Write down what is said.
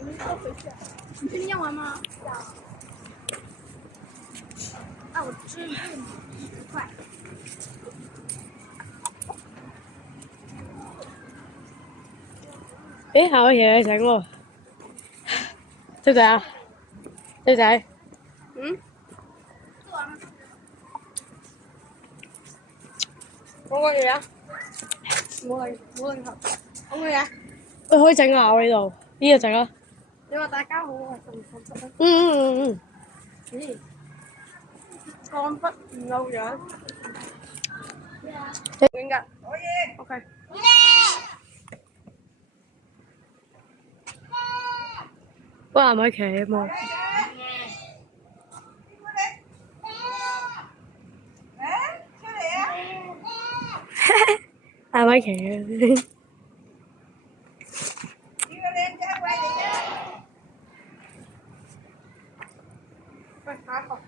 你念完吗？啊，我吃快。诶，下個嘢整喎，仔仔啊，仔仔，做完了。我個嘢啊，冇零頭，我個嘢啊，你可以整啊，我呢度，呢個整啊，你話大家好，我係陳淑芬。嗯，鋼筆唔夠樣。點㗎？可以。OK。哇，米奇啊嘛，阿米奇啊。喂，下一個。